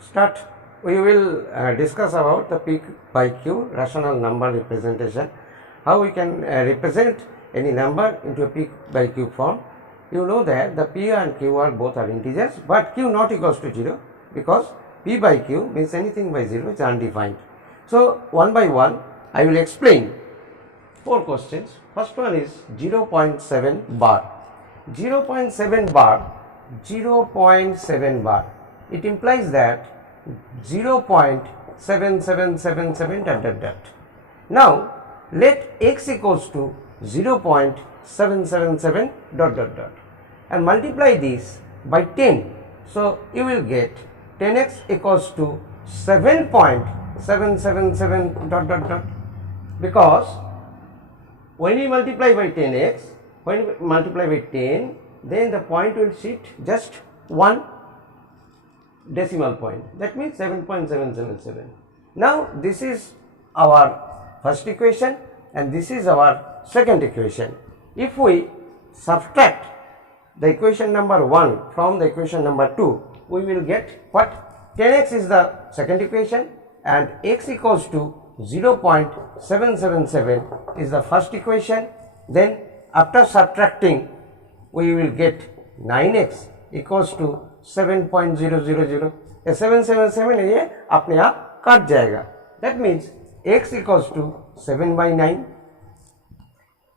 start. We will discuss about the P by Q rational number representation, how we can represent any number into a P by Q form. You know that the P and Q are both are integers, but Q not equals to 0, because P by Q means anything by 0 is undefined. So one by one I will explain 4 questions. First one is 0.7 bar. 0.7 bar, 0.7 bar. It implies that 0.7777 dot dot dot. Now let x equals to 0.777 dot dot dot and multiply this by 10. So you will get 10x equals to 7.777 dot dot dot, because when we multiply by 10x, when we multiply by 10, then the point will shift just one decimal point, that means 7.777. Now this is our first equation and this is our second equation. If we subtract the equation number 1 from the equation number 2, we will get what? 10x is the second equation and x equals to 0.777 is the first equation. Then after subtracting, we will get 9x equals to 7.000. 777 ये अपने आप cut जाएगा. That means x equals to 7 by 9.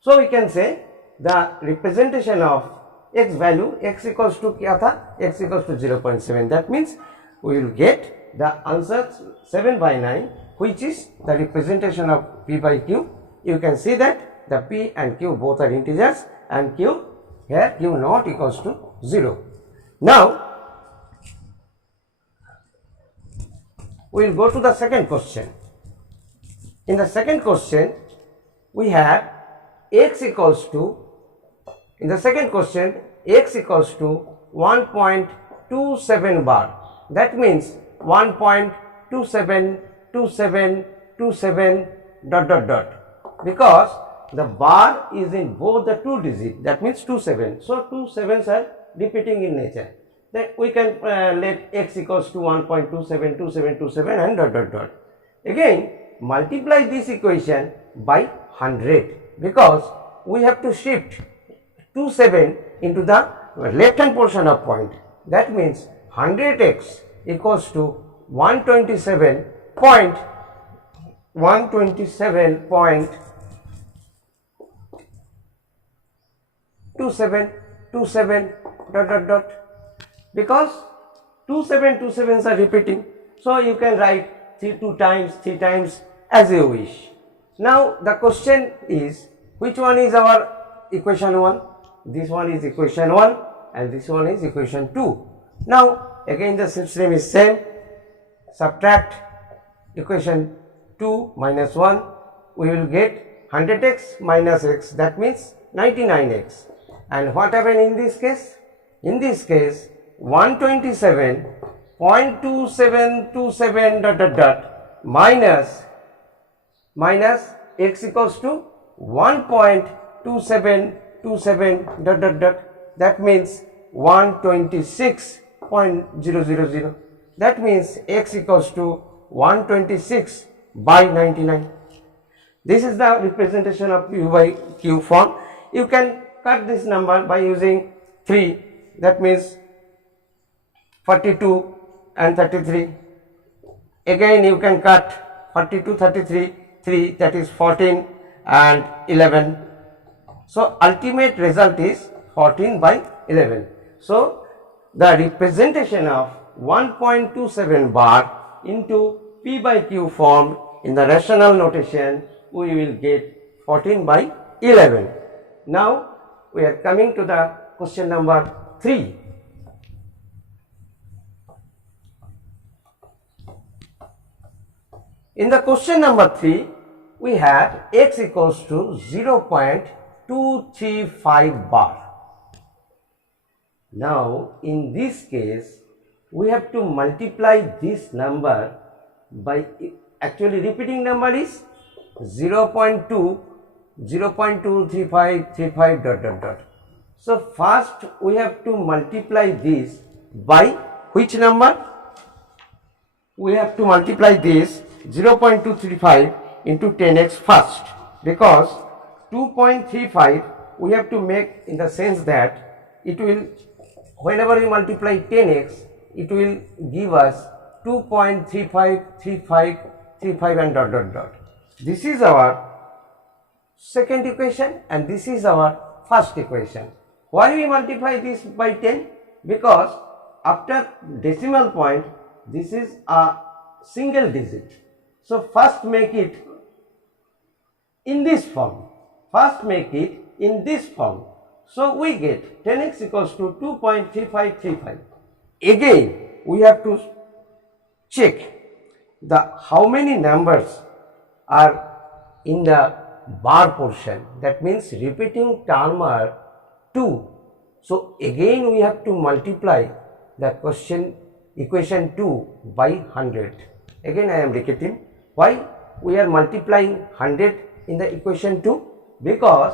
So we can say the representation of x value, x equals to क्या था? X equals to 0.7. That means we will get the answer 7 by 9, which is the representation of P by Q. You can see that the P and Q both are integers and Q here Q not equals to 0. Now we will go to the second question. In the second question we have x equals to, in the second question x equals to 1.27 bar. That means 1.272727 dot dot dot, because the bar is in both the 2 digits, that means 27. So 2 sevens are repeating in nature. Then we can let x equals to 1.272727 and dot dot dot. Again multiply this equation by 100, because we have to shift 27 into the left hand portion of point. That means 100x equals to 127.27 dot dot dot, because 2727s are repeating. So you can write 3 times as you wish. Now the question is, which one is our equation 1? This one is equation 1 and this one is equation 2. Now again the system is same. Subtract equation 2 minus 1, we will get 100x minus x, that means 99x. And what happened in this case? In this case 127.2727 dot dot dot minus x equals to 1.2727 dot dot dot, that means 126.000. That means x equals to 126 by 99. This is the representation of P by Q form. You can cut this number by using 3, that means 42 and 33. Again you can cut 42, 33, 3, that is 14 and 11. So ultimate result is 14 by 11. So the representation of 1.27 bar into P by Q form in the rational notation, we will get 14 by 11. Now we are coming to the question number 3. In the question number 3, we have x equals to 0.235 bar. Now in this case we have to multiply this number by, actually repeating number is 0.235 dot dot dot. So first we have to multiply this by which number? we have to multiply this 0.235 into 10x first, because 2.35 we have to make in the sense that it will, whenever we multiply 10x, it will give us 2.3535 and dot dot dot. This is our second equation and this is our first equation. Why we multiply this by 10? Because after decimal point, this is a single digit. So first make it in this form. First make it in this form. So we get 10x equals to 2.3535. Again, we have to check the how many numbers are in the bar portion. That means repeating term are 2. So again we have to multiply the equation 2 by 100. Again I am repeating. Why we are multiplying 100 in the equation 2? Because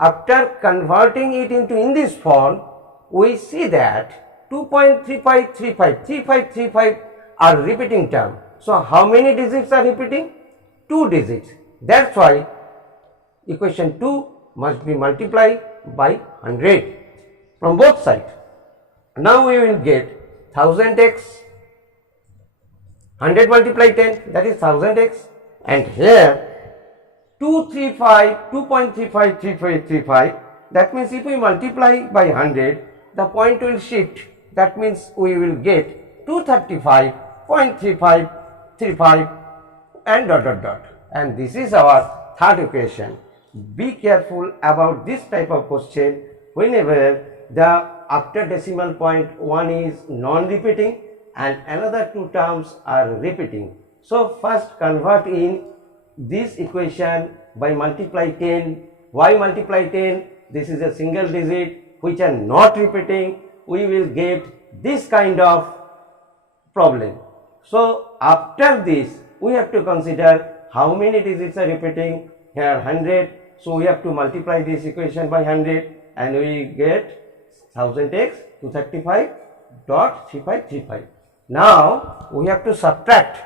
after converting it into in this form, we see that 2.3535 are repeating term. So how many digits are repeating? 2 digits. That's why equation 2 must be multiplied by 100 from both sides. Now we will get 1000x, 100 multiply 10, that is 1000x, and here 2.3535, that means if we multiply by 100, the point will shift. That means we will get 235.3535 and dot dot dot. And this is our third equation. Be careful about this type of question whenever the after decimal point one is non-repeating and another two terms are repeating. So first convert in this equation by multiply 10. Why multiply 10? This is a single digit which are not repeating. We will get this kind of problem. So after this we have to consider how many digits are repeating. Here 100. So we have to multiply this equation by 100 and we get 1000x 235.3535. Now we have to subtract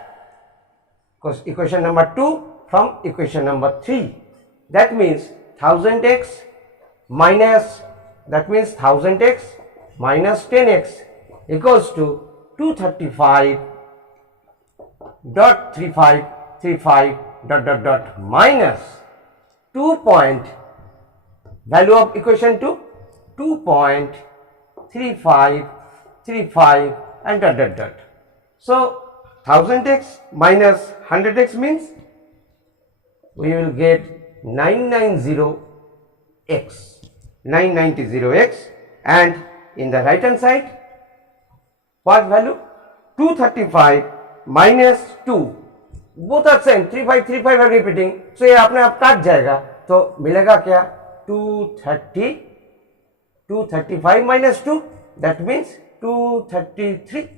equation number 2 from equation number 3. That means 1000x minus, that means 1000x minus 10x equals to 235.3535 dot dot dot minus 2 point value of equation 2 2.3535 and dot dot dot. So 1000x minus 100x means we will get 990x, and in the right hand side what value? 235 minus 2, both are same, 3535 are repeating, so ये अपने आप काट जाएगा, तो मिलेगा क्या? 235 minus 2, that means 233.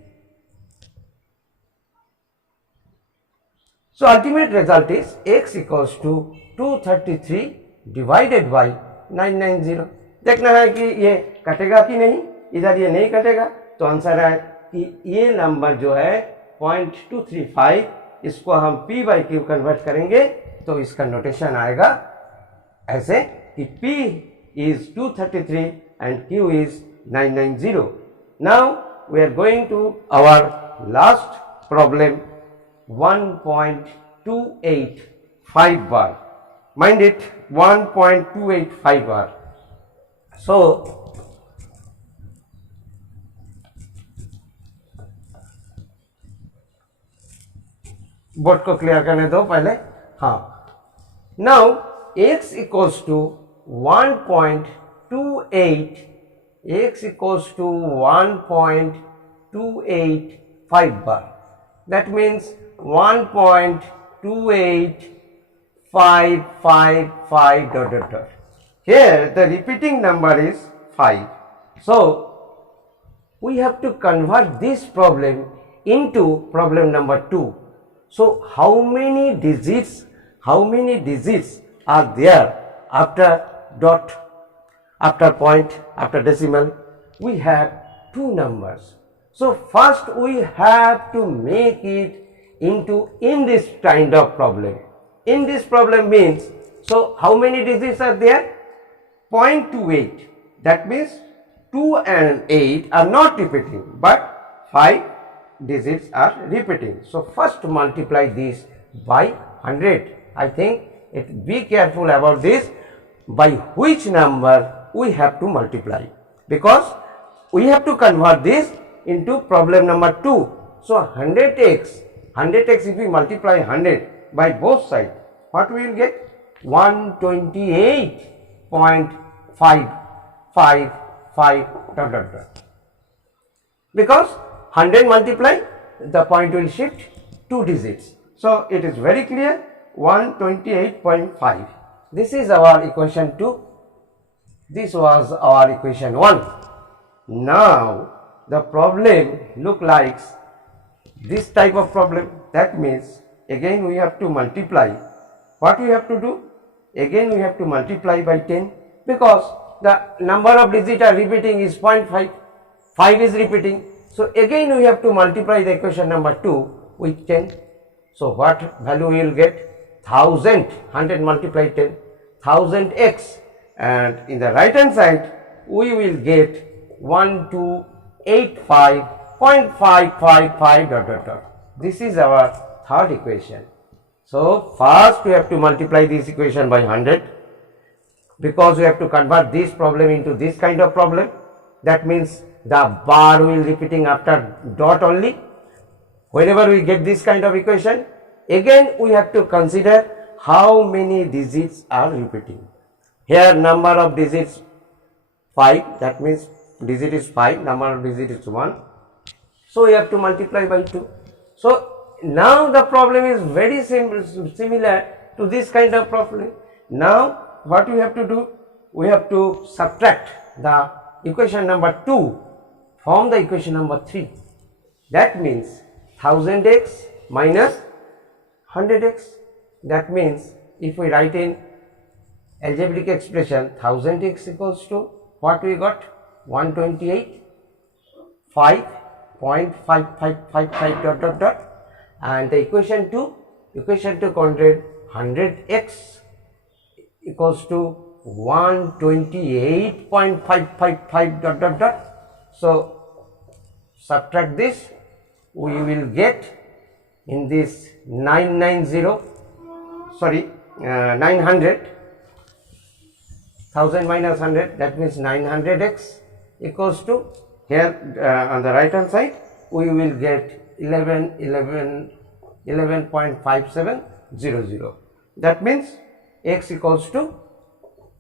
So ultimate result is x equals to 233 divided by 990. देखना है कि ये कटेगा कि नहीं, इधर ये नहीं कटेगा, तो आंसर है कि ये नंबर जो है 0.235, इसको हम p by q कन्वर्ट करेंगे तो इसका नोटेशन आएगा ऐसे कि p is 233 and q is 990. Now we are going to our last problem, 1.285 bar. Mind it, 1.285 bar. So board को क्लियर करने दो पहले. हाँ, now x equals to 1.28, x equals to 1.285 bar. That means 1.28555 dot dot dot. Here the repeating number is 5. So we have to convert this problem into problem number 2. So how many digits are there after dot, after point, after decimal? We have two numbers. So first we have to make it into in this kind of problem. In this problem means, so how many digits are there? 0.28. That means 2 and 8 are not repeating, but 5 digits are repeating. So first multiply this by 100. I think be careful about this, by which number we have to multiply, because we have to convert this into problem number 2. So 100x if we multiply 100 by both sides, what we will get? 128.555 ... Because 100 multiply, the point will shift 2 digits. So it is very clear, 128.5. This is our equation 2. This was our equation 1. Now the problem look like this type of problem. That means again we have to multiply. What we have to do? Again we have to multiply by 10, because the number of digits are repeating is 0.5. 5 is repeating. So again we have to multiply the equation number 2 with 10. So what value we will get? 1000. 100 multiply 10. 1000x. And in the right hand side we will get 1285.555 ... This is our third equation. So first we have to multiply this equation by 100, because we have to convert this problem into this kind of problem. That means the bar will repeating after dot only. Whenever we get this kind of equation, again we have to consider how many digits are repeating. Here number of digits 5, that means digit is 5, number of digits is 1. So we have to multiply by 2. So now the problem is very similar to this kind of problem. Now what we have to do? We have to subtract the equation number 2 from the equation number 3. That means 1000x minus 100x. That means if we write in algebraic expression, 1000x equals to what we got? 128.555 ... And the equation 2 contains 100x equals to 128.555 ... So subtract this, we will get in this 900, 1000 minus 100, that means 900x equals to, here on the right hand side we will get 11.5700. That means x equals to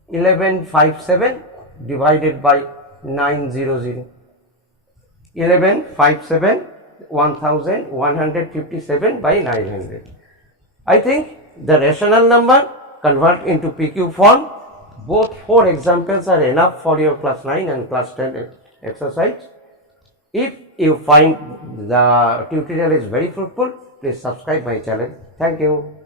1157 divided by 900. 1157, 1157 by 900. I think the rational number convert into PQ form. Both 4 examples are enough for your class 9 and class 10 exercise. If you find the tutorial is very fruitful, please subscribe my channel. Thank you.